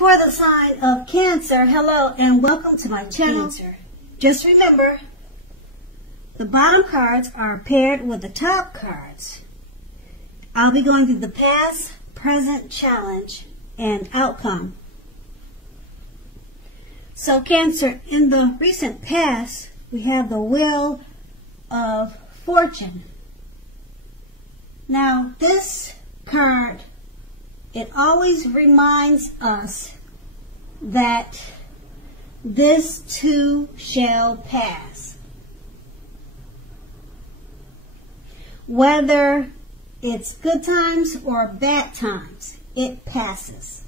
For the sign of Cancer, hello and welcome to my channel. Cancer. Just remember, the bottom cards are paired with the top cards. I'll be going through the past, present, challenge, and outcome. So Cancer, in the recent past, we have the Wheel of Fortune. Now, this card, it always reminds us that this too shall pass. Whether it's good times or bad times, it passes.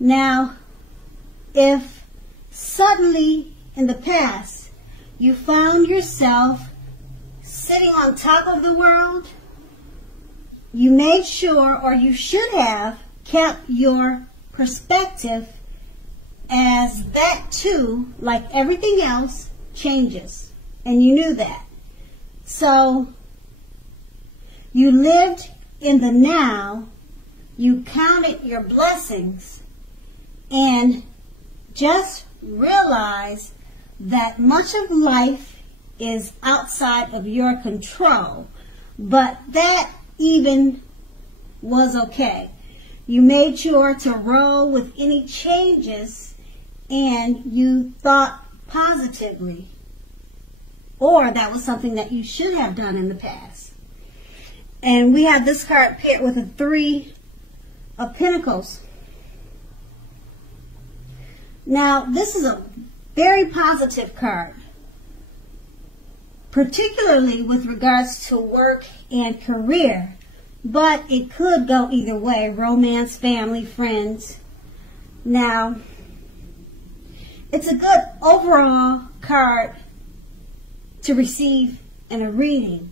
Now, if suddenly in the past you found yourself sitting on top of the world, you made sure, or you should have, kept your perspective as that too, like everything else, changes. And you knew that. So, you lived in the now, you counted your blessings, and just realized that much of life is outside of your control. But that even was okay. You made sure to roll with any changes and you thought positively. Or that was something that you should have done in the past. And we have this card paired with a 3 of Pentacles. Now, this is a very positive card, particularly with regards to work and career, but it could go either way: romance, family, friends. Now, it's a good overall card to receive in a reading.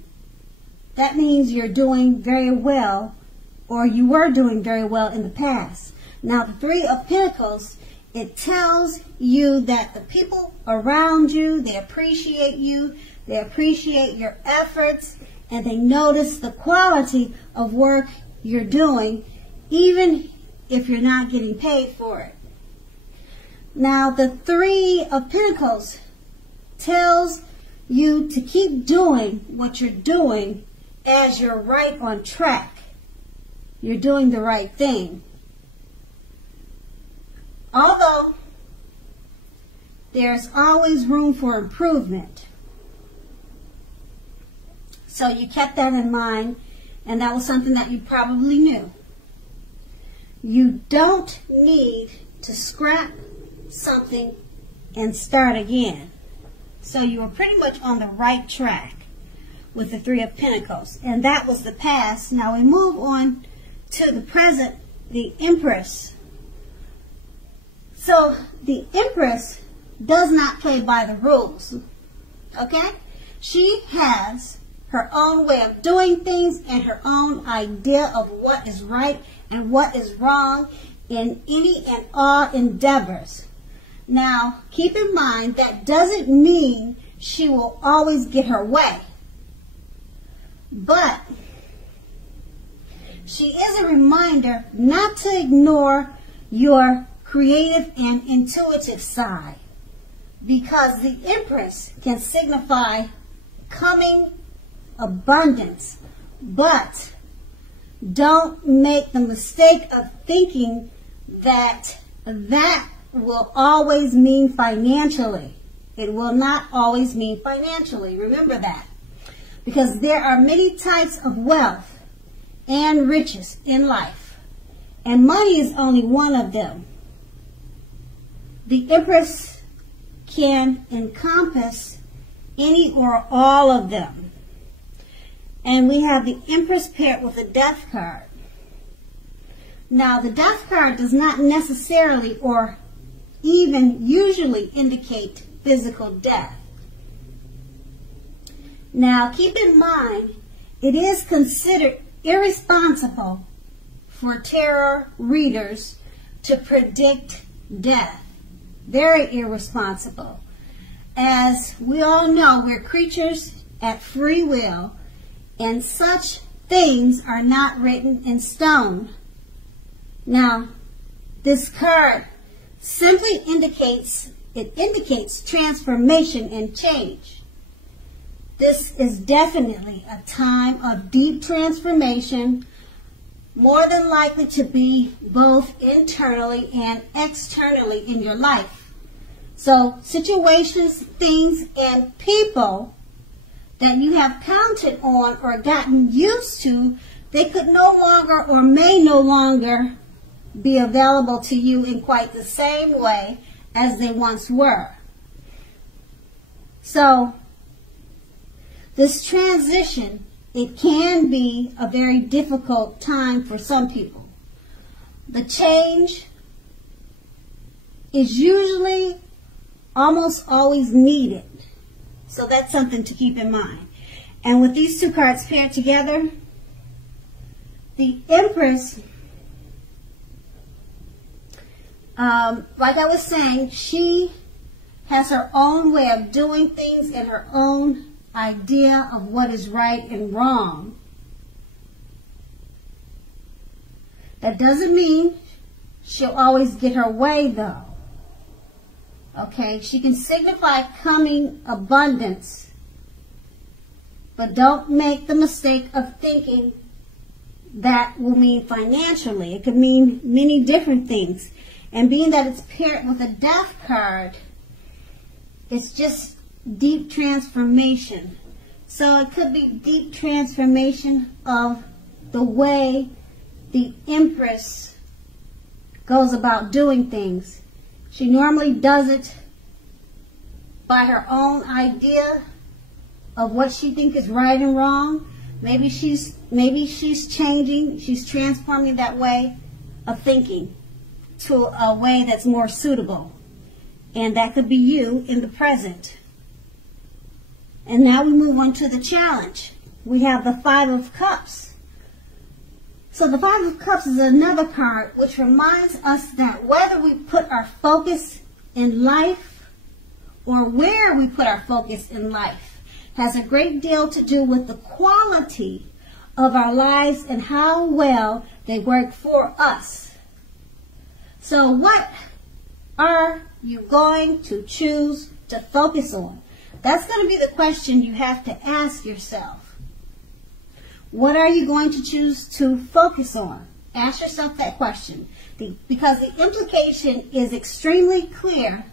That means you're doing very well, or you were doing very well in the past. Now, the 3 of Pentacles, it tells you that the people around you, they appreciate you, they appreciate your efforts, and they notice the quality of work you're doing, even if you're not getting paid for it. Now, the 3 of Pentacles tells you to keep doing what you're doing as you're right on track. You're doing the right thing. Although there's always room for improvement. So you kept that in mind, and that was something that you probably knew. You don't need to scrap something and start again. So you were pretty much on the right track with the 3 of Pentacles. And that was the past. Now we move on to the present, the Empress. So the Empress does not play by the rules. Okay? She has her own way of doing things and her own idea of what is right and what is wrong in any and all endeavors. Now, keep in mind, that doesn't mean she will always get her way. But she is a reminder not to ignore your creative and intuitive side, because the Empress can signify coming abundance. But don't make the mistake of thinking that that will always mean financially. It will not always mean financially. Remember that. Because there are many types of wealth and riches in life. And money is only one of them. The Empress can encompass any or all of them. And we have the Empress paired with the Death card. Now, the Death card does not necessarily or even usually indicate physical death. Now, keep in mind, it is considered irresponsible for tarot readers to predict death. Very irresponsible. As we all know, we're creatures at free will, and such things are not written in stone. Now, this card simply indicates transformation and change. This is definitely a time of deep transformation, more than likely to be both internally and externally in your life. So situations, things, and people that you have counted on or gotten used to, they could no longer or may no longer be available to you in quite the same way as they once were. So this transition, it can be a very difficult time for some people. The change is usually almost always needed. So that's something to keep in mind. And with these two cards paired together, the Empress, like I was saying, she has her own way of doing things and her own idea of what is right and wrong. That doesn't mean she'll always get her way, though. Okay, she can signify coming abundance, but don't make the mistake of thinking that will mean financially. It could mean many different things. And being that it's paired with a Death card, it's just deep transformation. So it could be deep transformation of the way the Empress goes about doing things. She normally does it by her own idea of what she thinks is right and wrong. Maybe she's changing, she's transforming that way of thinking to a way that's more suitable. And that could be you in the present. And now we move on to the challenge. We have the Five of Cups. So the Five of Cups is another card which reminds us that whether we put our focus in life or where we put our focus in life has a great deal to do with the quality of our lives and how well they work for us. So what are you going to choose to focus on? That's going to be the question you have to ask yourself. What are you going to choose to focus on? Ask yourself that question. Because the implication is extremely clear.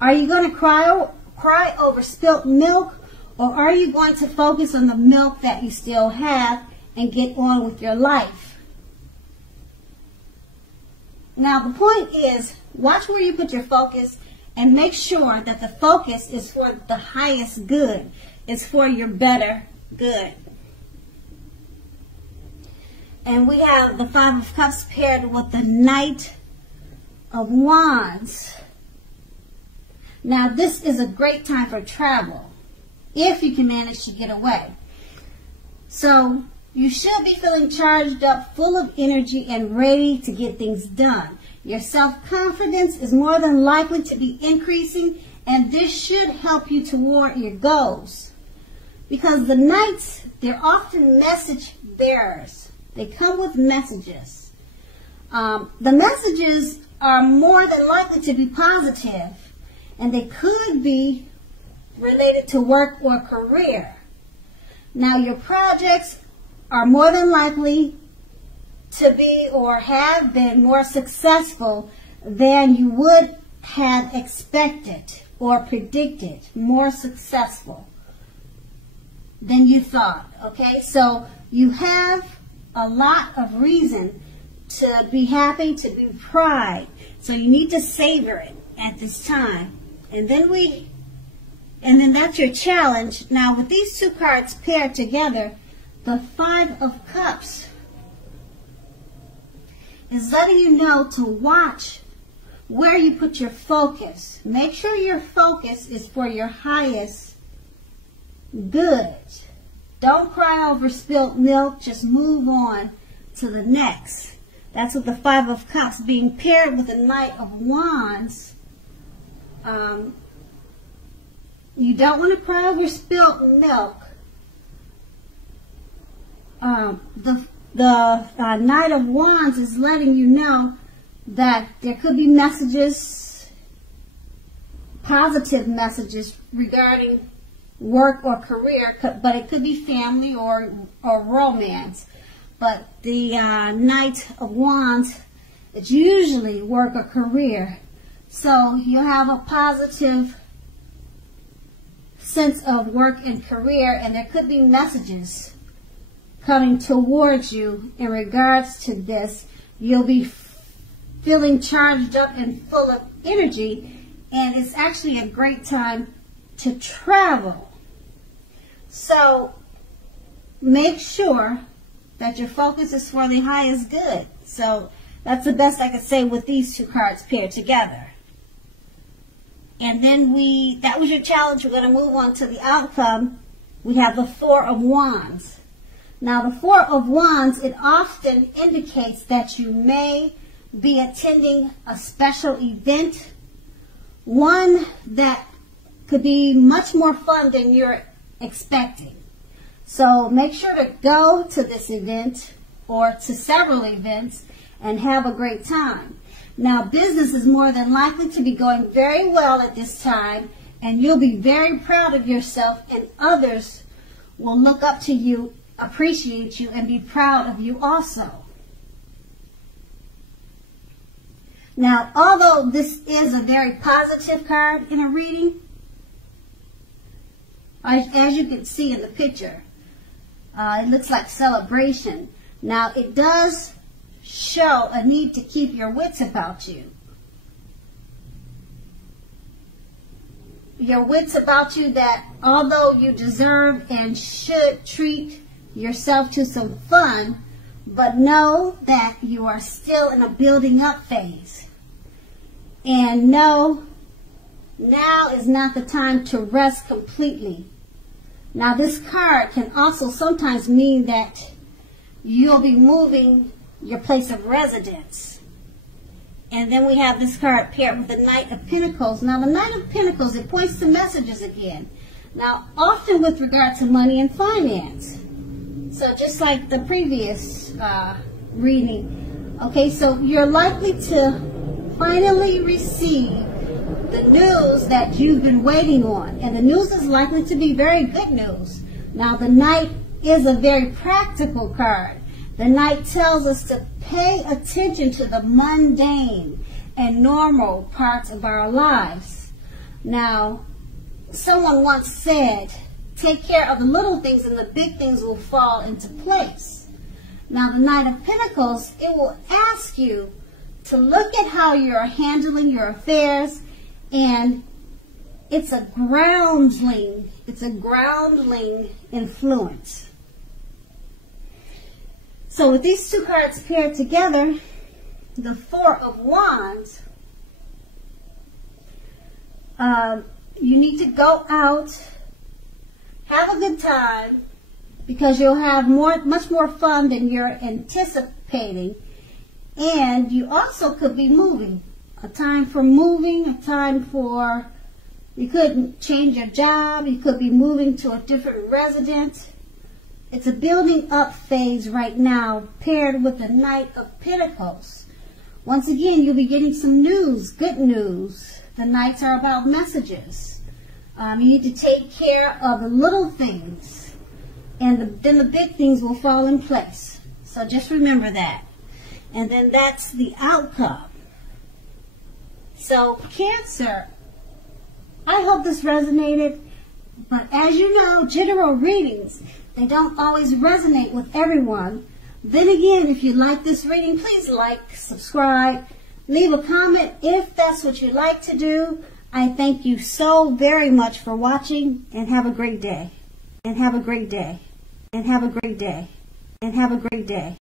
Are you going to cry over spilt milk, or are you going to focus on the milk that you still have and get on with your life? Now the point is, watch where you put your focus and make sure that the focus is for the highest good. It's for your better good. And we have the Five of Cups paired with the Knight of Wands. Now this is a great time for travel, if you can manage to get away. So you should be feeling charged up, full of energy, and ready to get things done. Your self-confidence is more than likely to be increasing, and this should help you toward your goals. Because the Knights, they're often message bearers. They come with messages. The messages are more than likely to be positive, and they could be related to work or career. Now, your projects are more than likely to be or have been more successful than you would have expected or predicted. More successful than you thought. Okay, so you have a lot of reason to be happy, to be proud. So you need to savor it at this time. And then that's your challenge. Now with these two cards paired together, the Five of Cups is letting you know to watch where you put your focus. Make sure your focus is for your highest good. Don't cry over spilt milk. Just move on to the next. That's what the Five of Cups being paired with the Knight of Wands. You don't want to cry over spilt milk. The Knight of Wands is letting you know that there could be messages, positive messages regarding work or career, but it could be family or romance. But the Knight of Wands, it's usually work or career. So you'll have a positive sense of work and career, and there could be messages coming towards you in regards to this. You'll be feeling charged up and full of energy, and it's actually a great time to travel. So make sure that your focus is for the highest good. So that's the best I could say with these two cards paired together. And then that was your challenge. We're going to move on to the outcome. We have the Four of Wands. Now, the Four of Wands, it often indicates that you may be attending a special event, one that could be much more fun than you're expecting. So make sure to go to this event or to several events and have a great time. Now, business is more than likely to be going very well at this time, and you'll be very proud of yourself, and others will look up to you, appreciate you, and be proud of you also. Now, although this is a very positive card in a reading, as you can see in the picture, it looks like celebration. Now, it does show a need to keep your wits about you. Your wits about you, that although you deserve and should treat yourself to some fun, but know that you are still in a building up phase. And know now is not the time to rest completely. Now, this card can also sometimes mean that you'll be moving your place of residence. And then we have this card paired with the Knight of Pentacles. Now, the Knight of Pentacles, it points to messages again. Now, often with regard to money and finance. So just like the previous reading. Okay, so you're likely to finally receive the news that you've been waiting on. And the news is likely to be very good news. Now, the Knight is a very practical card. The Knight tells us to pay attention to the mundane and normal parts of our lives. Now, someone once said, take care of the little things and the big things will fall into place. Now, the Knight of Pentacles, it will ask you to look at how you're handling your affairs, and it's a groundling influence. So with these two cards paired together, the Four of Wands, you need to go out, have a good time, because you'll have much more fun than you're anticipating. And you also could be moving. A time for moving, a time for, you could change your job, you could be moving to a different residence. It's a building up phase right now, paired with the Knight of Pentacles. Once again, you'll be getting some news, good news. The Knights are about messages. You need to take care of the little things, and then the big things will fall in place. So just remember that. And then that's the outcome. So, Cancer, I hope this resonated. But as you know, general readings, they don't always resonate with everyone. Then again, if you like this reading, please like, subscribe, leave a comment if that's what you like to do. I thank you so very much for watching, and have a great day. And have a great day. And have a great day. And have a great day.